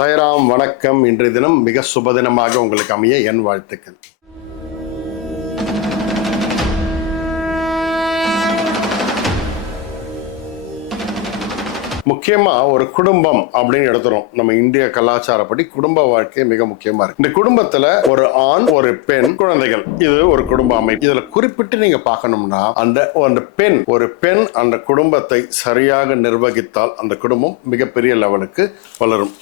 சைராம் வணக்கம். இன்றைய தினம் மிக சுபதினமாக உங்களுக்கு அமைய என் வாழ்த்துக்கள். முக்கியமா ஒரு குடும்பம் அப்படின்னு எடுத்துரும் நம்ம இந்திய கலாச்சாரப்படி குடும்ப வாழ்க்கை மிக முக்கியமா இருக்கு. இந்த குடும்பத்துல ஒரு ஆண் ஒரு பெண் குழந்தைகள். இது ஒரு குடும்ப அமைப்பு. இதுல குறிப்பிட்டு நீங்க பார்க்கணும்னா அந்த அந்த பெண் ஒரு பெண் அந்த குடும்பத்தை சரியாக நிர்வகித்தால் அந்த குடும்பம் மிகப்பெரிய லெவலுக்கு வளரும்.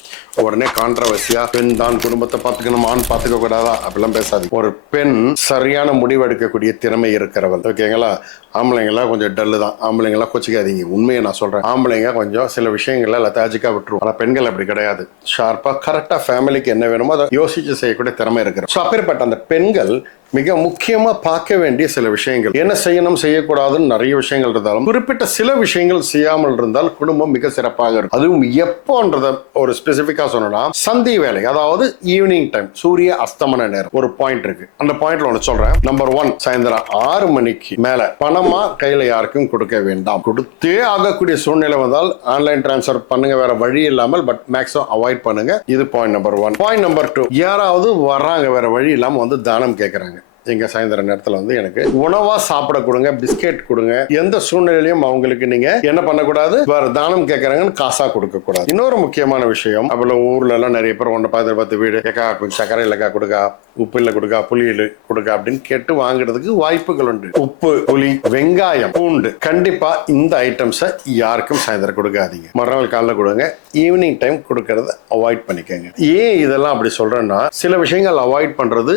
உடனே கான்ட்ரவர்சியா பெண் தான் குடும்பத்தை பார்த்துக்கணும் ஆண் பார்த்துக்க கூடாதா? அப்படிலாம் பேசாது ஒரு பெண் சரியான முடிவெடுக்கக்கூடிய திறமை இருக்கிறவள் ஓகேங்களா? ஆம்பளைங்களாம் கொஞ்சம் டல்லு தான். ஆம்பளைங்களாம் கொச்சிக்காதீங்க. உண்மையை நான் சொல்றேன். ஆம்பளைங்க கொஞ்சம் சில விஷயங்கள்ல லதாஜிக்கா விட்டுருவோம். ஆனா பெண்கள் அப்படி கிடையாது. ஷார்ப்பா கரெக்டா ஃபேமிலிக்கு என்ன வேணுமோ அதை யோசிச்சு செய்யக்கூடிய திறமை இருக்கிற ஸோ அப்பேற்பட்ட அந்த பெண்கள் மிக முக்கியமா பார்க்க வேண்டிய சில விஷயங்கள். என்ன செய்யணும் செய்யக்கூடாதுன்னு நிறைய விஷயங்கள் இருந்தாலும் குறிப்பிட்ட சில விஷயங்கள் செய்யாமல் இருந்தால் குடும்பம் மிக சிறப்பாக இருக்கும். அதுவும் எப்போன்றத ஒரு ஸ்பெசிஃபிக்கா சொன்னா சந்தி வேலை அதாவது ஈவினிங் டைம் சூரிய அஸ்தமன நேரம் ஒரு பாயிண்ட் இருக்கு. அந்த பாயிண்ட்ல ஒன்று சொல்றேன். நம்பர் ஒன் சாயந்தரம் ஆறு மணிக்கு மேல பணமா கையில யாருக்கும் கொடுக்க வேண்டாம். கொடுத்தே ஆகக்கூடிய சூழ்நிலை வந்தால் ஆன்லைன் டிரான்ஸ்ஃபர் பண்ணுங்க வேற வழி இல்லாமல் பட் மேக்ஸிமம் அவாய்ட் பண்ணுங்க. இது point number one point number two யாராவது வர்றாங்க வேற வழி இல்லாம வந்து தானம் கேட்கறாங்க எங்க சாயந்தர நேரத்துல வந்து எனக்கு உணவா சாப்பிட கொடுங்க பிஸ்கெட் கொடுங்க. எந்த சூழ்நிலையிலும் அவங்களுக்கு நீங்க என்ன பண்ணக்கூடாது? வேற தானம் கேட்கறாங்கன்னு காசா கொடுக்க கூடாது இன்னொரு முக்கியமான விஷயம் அப்பல ஊர்ல எல்லாம் நிறைய பேர் ஒன்று பார்த்து பார்த்து வீடு கேக்கா கொஞ்சம் சக்கரை இல்லக்கா கொடுக்கா உப்பு இல்லை கொடுக்கா புளி இல்லை கொடுக்கா அப்படின்னு கேட்டு வாங்குறதுக்கு வாய்ப்புகள் உண்டு. உப்பு புளி வெங்காயம் பூண்டு கண்டிப்பா இந்த ஐட்டம்ஸை யாருக்கும் சாயந்தரம் கொடுக்காதீங்க. மறுநாள் காலைல கொடுங்க ஈவினிங் டைம் கொடுக்கறத அவாய்ட் பண்ணிக்கோங்க. ஏன் இதெல்லாம் அப்படி சொல்றேன்னா சில விஷயங்கள் அவாய்ட் பண்றது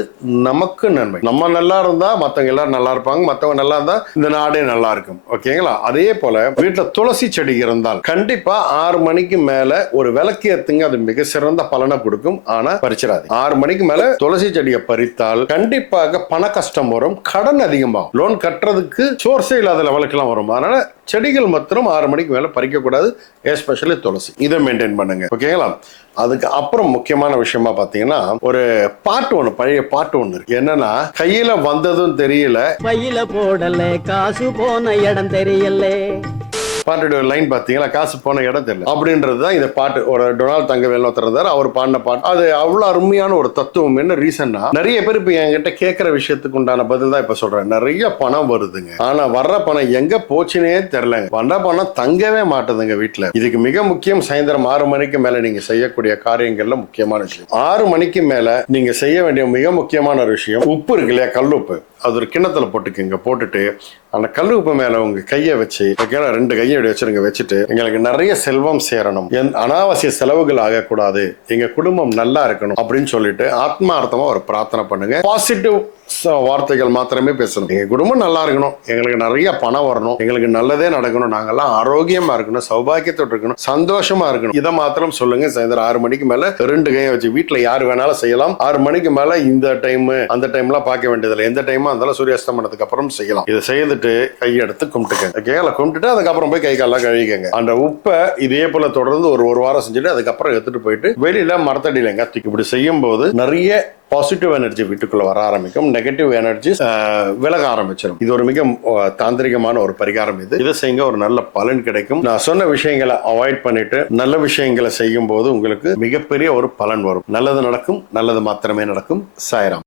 நமக்கு நன்மை. நம்ம நல்லா இருந்தா மத்தவங்க எல்லாரும் நல்லா இருப்பாங்க மத்தவங்க நல்லா இருந்தா இந்த நாடே நல்லா இருக்கும். ஓகேங்களா? அதே போல வீட்டுல துளசி செடி இருந்தால் கண்டிப்பா ஆறு மணிக்கு மேல ஒரு விளக்கு ஏத்துங்க. அது மிக சிறந்த பலனை கொடுக்கும். ஆனா பறிச்சிடாது ஆறு மணிக்கு மேல துளசி செடியை பறித்தால் கண்டிப்பாக பண கஷ்டம் வரும். கடன் அதிகமாகும். லோன் கட்டுறதுக்கு சோர்ஸே இல்லாத லெவலுக்குலாம் வரும். அதனால செடிகள் மாத்திரம் ஆறு மணிக்கு மேல பறிக்க கூடாது எஸ்பெஷலி துளசி. இதை மெயின்டைன் பண்ணுங்க. ஓகேங்களா? அதுக்கு அப்புறம் முக்கியமான விஷயமா பாத்தீங்கன்னா ஒரு பாட்டு ஒண்ணு பழைய பாட்டு ஒண்ணு இருக்கு. என்னன்னா கையில வந்ததும் தெரியல. பையில போடல காசு போன இடம் தெரியல. பாட்டோட லைன் பாத்தீங்களா காசு போன இடம் தெரியல. அப்படின்றது தான் இந்த பாட்டு. ஒரு டொனால்ட் தங்கவேல் ஒருத்தர் இருந்தார். அவர் பாடின பாட்டு. அது அவ்வளவு அருமையான ஒரு தத்துவம். என்ன ரீசன்னா நிறைய பேர் இப்ப என்கிட்ட கேட்கிற விஷயத்துக்கு உண்டான பதில் தான் இப்ப சொல்றேன். நிறைய பணம் வருதுங்க. ஆனா வர்ற பணம் எங்க போச்சுன்னே தெரிலங்க வர்ற பணம் தங்கவே மாட்டுதுங்க வீட்டுல இதுக்கு மிக முக்கியம் சாயந்தரம் ஆறு மணிக்கு மேல நீங்க செய்யக்கூடிய காரியங்கள்ல முக்கியமான விஷயம். ஆறு மணிக்கு மேல நீங்க செய்ய வேண்டிய மிக முக்கியமான ஒரு விஷயம் உப்பு இருக்கு இல்லையா? கல் உப்பு அது ஒரு கிண்ணத்துல போட்டுக்கோங்க. போட்டுட்டு அந்த கல் உப்பு மேல உங்க கையை வச்சு ஓகேவா? ரெண்டு கையை இப்படி வச்சிருங்க வச்சுட்டு எங்களுக்கு நிறைய செல்வம் சேரணும். என் அனாவசிய செலவுகள் ஆகக்கூடாது. எங்க குடும்பம் நல்லா இருக்கணும் அப்படின்னு சொல்லிட்டு ஆத்மார்த்தமா ஒரு பிரார்த்தனை பண்ணுங்க. பாசிட்டிவ் வார்த்தைகள் மாத்திரமே பேசணும். எங்க குடும்பம் நல்லா இருக்கணும். எங்களுக்கு நிறைய பணம் வரணும். எங்களுக்கு நல்லதே நடக்கணும். நாங்கெல்லாம் ஆரோக்கியமா இருக்கணும். சௌபாகியத்தோடு இருக்கணும். சந்தோஷமா இருக்கணும். இதை மாத்திரம் சொல்லுங்க. சாயந்தரம் ஆறு மணிக்கு மேல ரெண்டு கையை வச்சு வீட்டுல யார் வேணாலும் செய்யலாம். ஆறு மணிக்கு மேல இந்த டைம் அந்த டைம்லாம் பார்க்க வேண்டியதில்லை. எந்த டைமும் இருந்தாலும் சூரியாஸ்தமனத்துக்கு அப்புறம் செய்யலாம். இதை செய்துட்டு கையெடுத்து கும்பிட்டுக்கங்க. கையில கும்பிட்டுட்டு அதுக்கப்புறம் போய் கை காலெல்லாம் கழுவிக்கங்க. அந்த உப்பை இதே போல தொடர்ந்து ஒரு ஒரு வாரம் செஞ்சுட்டு அதுக்கப்புறம் எடுத்துட்டு போயிட்டு வெளியில மரத்தடியில் எங்க இப்படி செய்யும் போது நிறைய பாசிட்டிவ் எனர்ஜி வீட்டுக்குள்ள வர ஆரம்பிக்கும். நெகட்டிவ் எனர்ஜி விலக ஆரம்பிச்சிடும் இது ஒரு மிக தாந்திரிகமான ஒரு பரிகாரம் இது. இதை செய்யுங்க ஒரு நல்ல பலன் கிடைக்கும். நான் சொன்ன விஷயங்களை அவாய்ட் பண்ணிட்டு நல்ல விஷயங்களை செய்யும் போது உங்களுக்கு மிகப்பெரிய ஒரு பலன் வரும். நல்லது நடக்கும் நல்லது மாத்திரமே நடக்கும். சாயராம்.